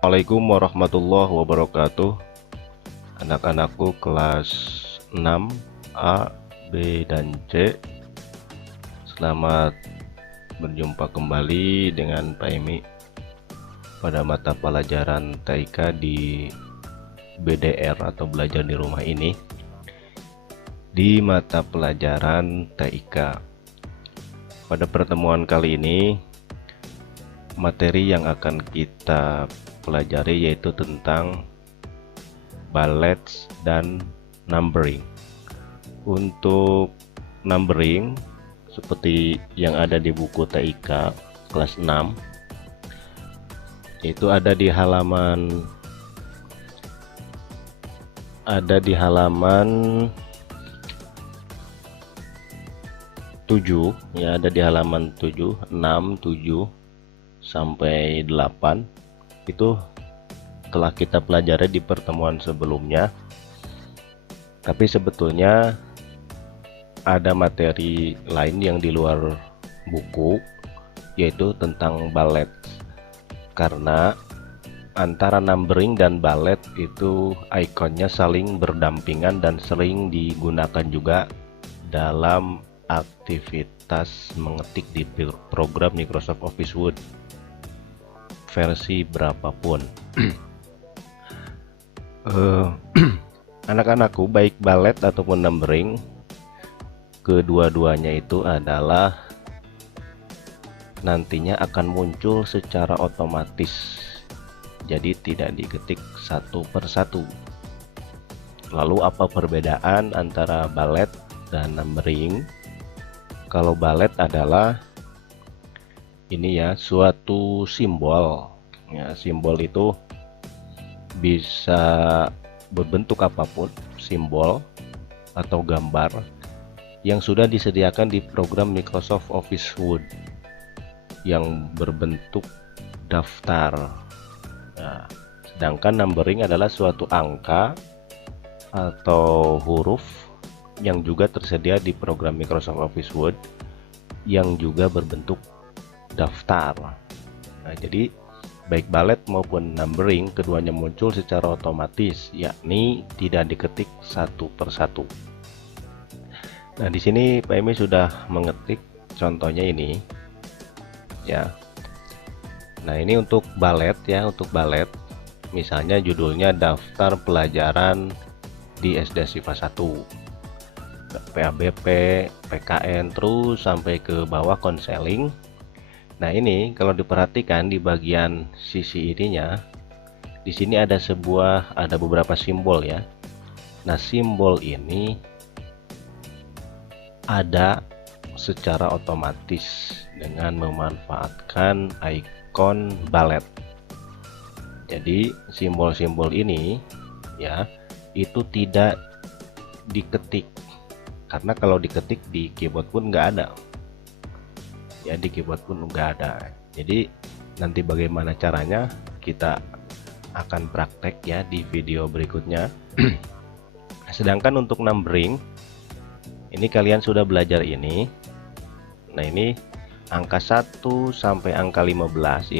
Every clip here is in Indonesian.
Assalamualaikum warahmatullahi wabarakatuh. Anak-anakku kelas 6 A, B, dan C. Selamat berjumpa kembali dengan Pak Emi pada mata pelajaran TIK di BDR atau belajar di rumah ini. Di mata pelajaran TIK, pada pertemuan kali ini materi yang akan kita pelajari yaitu tentang balance dan numbering. Untuk numbering seperti yang ada di buku TIK kelas 6 itu ada di halaman 7 ya, ada di halaman 7, 6, 7 sampai 8 itu telah kita pelajari di pertemuan sebelumnya. Tapi sebetulnya ada materi lain yang di luar buku, yaitu tentang balance. Karena antara numbering dan balance itu ikonnya saling berdampingan dan sering digunakan juga dalam aktivitas mengetik di program Microsoft Office Word versi berapapun. Anak-anakku, baik balance ataupun numbering, kedua-duanya itu adalah nantinya akan muncul secara otomatis, jadi tidak diketik satu persatu. Lalu apa perbedaan antara balance dan numbering? Kalau balance adalah ini ya, suatu simbol ya, simbol itu bisa berbentuk apapun, simbol atau gambar yang sudah disediakan di program Microsoft Office Word yang berbentuk daftar. Nah, sedangkan numbering adalah suatu angka atau huruf yang juga tersedia di program Microsoft Office Word yang juga berbentuk daftar. Nah, jadi baik balance maupun numbering keduanya muncul secara otomatis, yakni tidak diketik satu persatu. Nah, di sini Pak Emi sudah mengetik contohnya ini ya. Nah, ini untuk balance ya, untuk balance misalnya judulnya daftar pelajaran di SD SIPA 1, PABP, PKN, terus sampai ke bawah konseling. Nah, ini kalau diperhatikan di bagian sisi ininya, di sini ada beberapa simbol ya. Nah, simbol ini ada secara otomatis dengan memanfaatkan ikon balance. Jadi simbol-simbol ini ya, itu tidak diketik, karena kalau diketik di keyboard pun nggak ada ya, di keyboard pun nggak ada. Jadi nanti bagaimana caranya kita akan praktek ya di video berikutnya. Sedangkan untuk numbering ini kalian sudah belajar ini. Nah, ini angka 1 sampai angka 15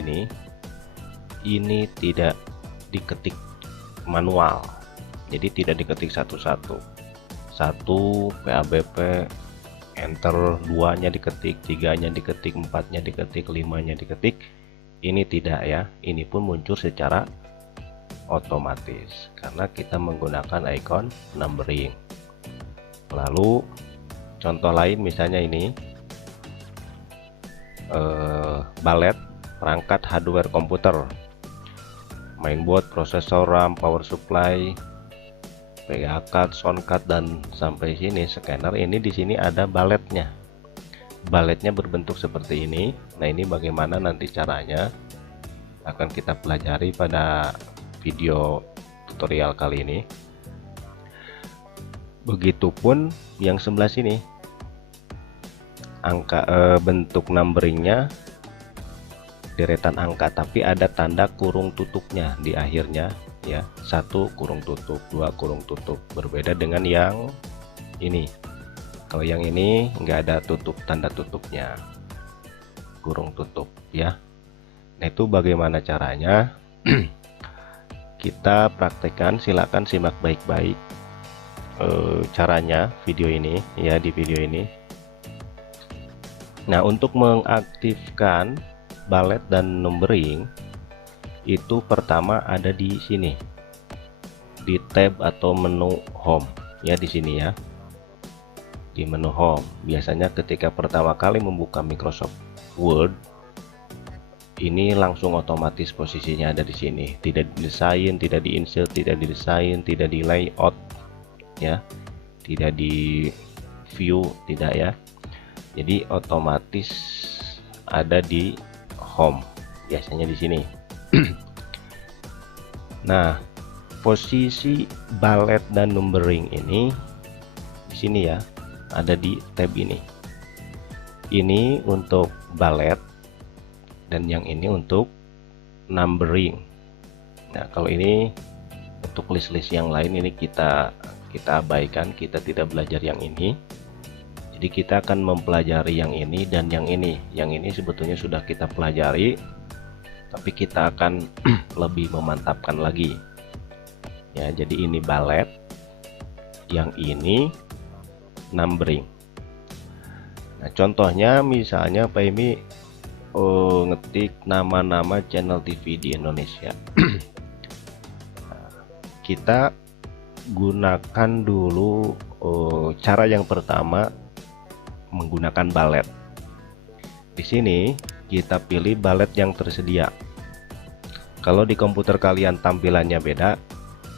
ini tidak diketik manual, jadi tidak diketik satu-satu. 1 PABP enter, 2-nya diketik, 3-nya diketik, 4-nya diketik, 5-nya diketik. Ini tidak ya, ini pun muncul secara otomatis karena kita menggunakan ikon numbering. Lalu contoh lain misalnya ini balance perangkat hardware komputer, mainboard, prosesor, RAM, power supply, PA card, sound card, dan sampai sini scanner. Ini di sini ada balance-nya. Balance-nya berbentuk seperti ini. Nah, ini bagaimana nanti caranya akan kita pelajari pada video tutorial kali ini. Begitupun yang sebelah sini, angka bentuk numberingnya deretan angka, tapi ada tanda kurung tutupnya di akhirnya ya, 1 kurung tutup, 2 kurung tutup. Berbeda dengan yang ini. Kalau yang ini nggak ada tanda tutupnya, kurung tutup ya. Nah, itu bagaimana caranya? kita praktekkan. Silakan simak baik-baik caranya video ini ya, di video ini. Nah, untuk mengaktifkan balet dan numbering itu pertama ada di sini, di tab atau menu home ya, di sini ya, di menu home. Biasanya ketika pertama kali membuka Microsoft Word ini langsung otomatis posisinya ada di sini, tidak didesain, tidak di-insert, tidak didesain, tidak di layout ya, tidak di view, tidak ya. Jadi otomatis ada di home, biasanya di sini. Nah, posisi balet dan numbering ini di sini ya, ada di tab ini. Ini untuk balet dan yang ini untuk numbering. Nah, kalau ini untuk list-list yang lain ini kita abaikan, kita tidak belajar yang ini. Jadi kita akan mempelajari yang ini dan yang ini. Yang ini sebetulnya sudah kita pelajari, tapi kita akan lebih memantapkan lagi. Ya, jadi ini balet, yang ini numbering. Nah, contohnya misalnya Pak Emi ngetik nama-nama channel TV di Indonesia. Kita gunakan dulu cara yang pertama menggunakan balet. Di sini kita pilih balet yang tersedia. Kalau di komputer kalian tampilannya beda,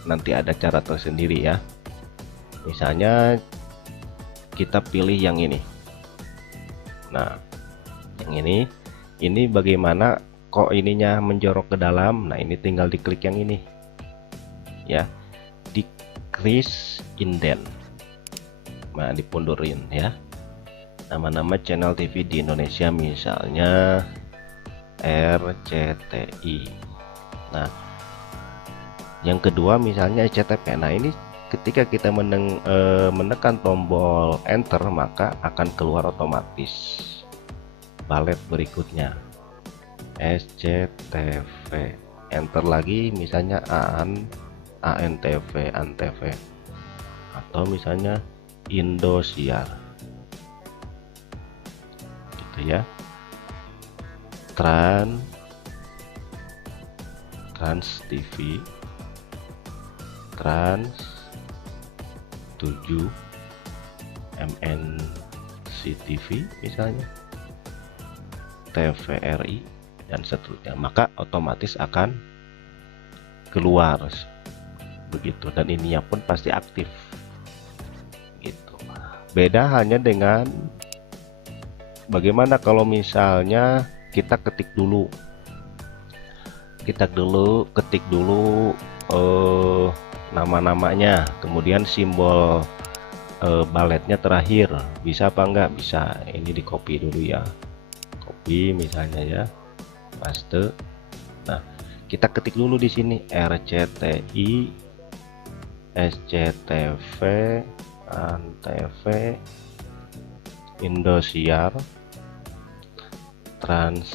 nanti ada cara tersendiri ya. Misalnya kita pilih yang ini. Nah, yang ini bagaimana kok ininya menjorok ke dalam? Nah, ini tinggal diklik yang ini ya, decrease indent. Nah, dipundurin ya, nama-nama channel TV di Indonesia, misalnya RCTI. Nah, yang kedua misalnya SCTV. Nah, ini ketika kita menekan tombol enter, maka akan keluar otomatis balet berikutnya, SCTV. Enter lagi, misalnya ANTV, atau misalnya Indosiar gitu ya. Trans TV, Trans 7, MNC TV misalnya, TVRI dan seterusnya, maka otomatis akan keluar begitu, dan ininya pun pasti aktif gitu. Beda hanya dengan bagaimana kalau misalnya kita ketik dulu nama-namanya, kemudian simbol baletnya terakhir, bisa apa enggak? Bisa. Ini di copy dulu ya, copy misalnya ya, paste. Nah, kita ketik dulu di sini RCTI, SCTV, ANTV, Indosiar, Trans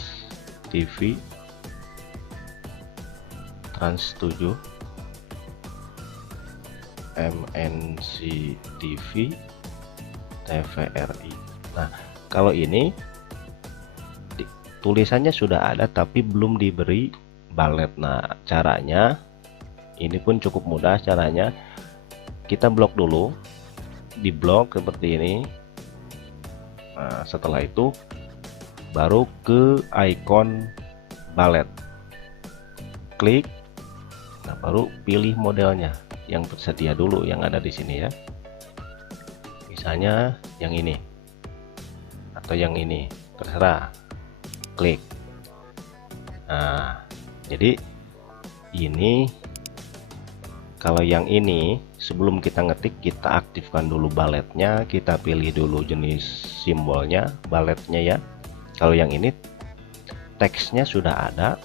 TV, Trans 7, MNC TV, TVRI. Nah, kalau ini tulisannya sudah ada tapi belum diberi balet. Nah, caranya ini pun cukup mudah. Caranya kita blok dulu, di blok seperti ini. Nah, setelah itu baru ke icon balet, klik. Nah, baru pilih modelnya yang tersedia dulu, yang ada di sini ya, misalnya yang ini atau yang ini, terserah, klik. Nah, jadi ini kalau yang ini sebelum kita ngetik, kita aktifkan dulu baletnya, kita pilih dulu jenis simbolnya, baletnya ya. Kalau yang ini teksnya sudah ada,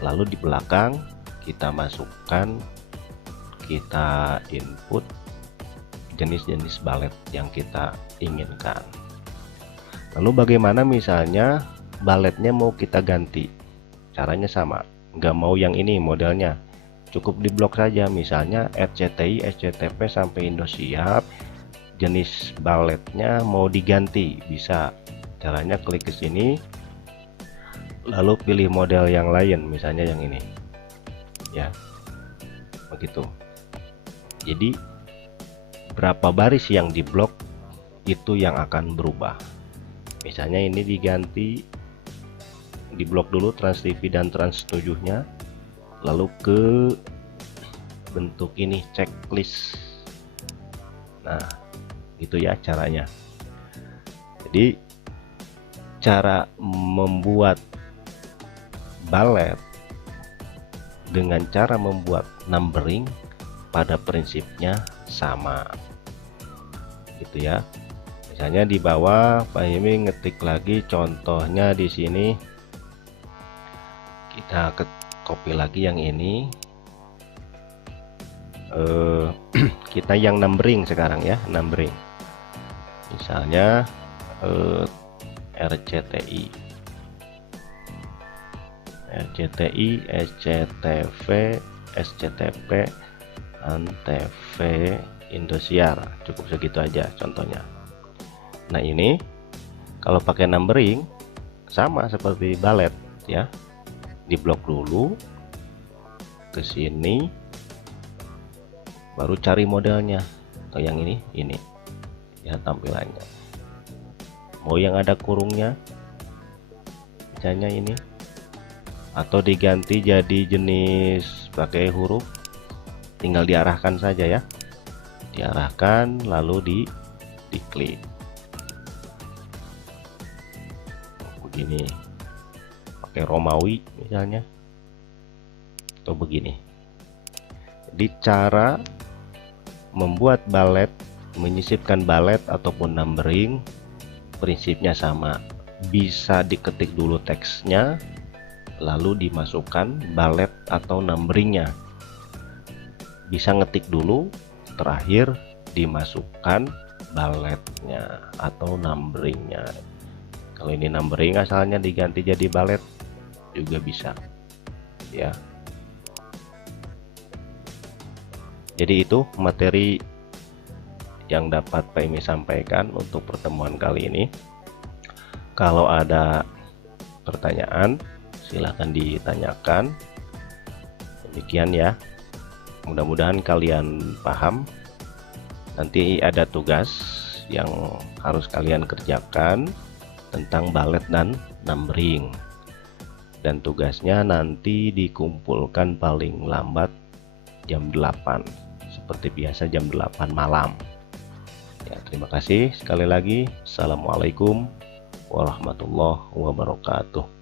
lalu di belakang kita masukkan, kita input jenis-jenis balet yang kita inginkan. Lalu bagaimana misalnya baletnya mau kita ganti? Caranya sama, nggak mau yang ini modelnya, cukup diblok saja, misalnya RCTI, SCTP sampai Indosiar, jenis baletnya mau diganti, bisa. Caranya klik ke sini, lalu pilih model yang lain, misalnya yang ini, ya, begitu. Jadi berapa baris yang diblok itu yang akan berubah. Misalnya ini diganti, diblok dulu Trans TV dan Trans 7-nya, lalu ke bentuk ini checklist. Nah, itu ya caranya. Jadi cara membuat balet dengan cara membuat numbering pada prinsipnya sama, gitu ya. Misalnya di bawah Pak Hemi ngetik lagi contohnya di sini, kita copy lagi yang ini. Kita yang numbering sekarang ya, numbering. Misalnya RCTI, SCTV, SCTP, Antv, Indosiar, cukup segitu aja contohnya. Nah ini kalau pakai numbering sama seperti balet ya, diblok dulu ke sini, baru cari modelnya, atau yang ini ya tampilannya. Mau yang ada kurungnya, misalnya ini, atau diganti jadi jenis pakai huruf, tinggal diarahkan saja ya, diarahkan lalu diklik begini, pakai Romawi misalnya, atau begini. Jadi cara membuat balet, menyisipkan balet ataupun numbering prinsipnya sama. Bisa diketik dulu teksnya, lalu dimasukkan balet atau numberingnya. Bisa ngetik dulu, terakhir dimasukkan baletnya atau numberingnya. Kalau ini numbering asalnya diganti jadi balet juga bisa ya. Jadi itu materi yang dapat Pak Imi sampaikan untuk pertemuan kali ini. Kalau ada pertanyaan silahkan ditanyakan. Demikian ya, mudah-mudahan kalian paham. Nanti ada tugas yang harus kalian kerjakan tentang balet dan numbering, dan tugasnya nanti dikumpulkan paling lambat jam 8, seperti biasa jam 8 malam ya. Terima kasih sekali lagi. Assalamualaikum warahmatullahi wabarakatuh.